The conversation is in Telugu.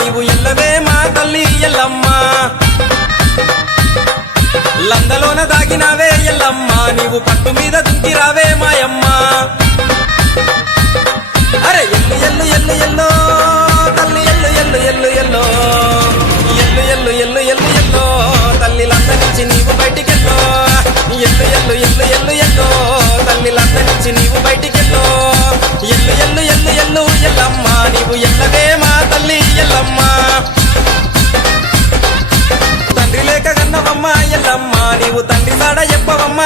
నీవు ఎల్లవే మా తల్లి ఎల్లమ్మ లందలోన దాగినావే ఎల్లమ్మ నీవు పట్టు మీద దుంకిరావే మాయమ్మ అరే ఎల్లు ఎల్లు ఎల్లు ఎల్లో తల్లి ఎల్లు ఎల్లు ఎల్లు ఎల్లో ఎల్లు ఎల్లు ఎల్లు ఎల్లు ఎల్లో తల్లి లంద నుంచి నీవు బయటికెళ్ళో ఎల్లు ఎల్లు ఎల్లు ఎల్లు ఎల్లో తల్లి లంద నుంచి నీవు బయటికెళ్ళో ఎల్లు ఎల్లు ఎల్లు ఎల్లు ఎల్లమ్మ నీవు ఎల్లవే మా తల్లి ఎల్లమ్మ తండ్రి లేక కన్నవమ్మ ఎల్లమ్మ నీవు తండ్రి సాడ చెప్పవమ్మ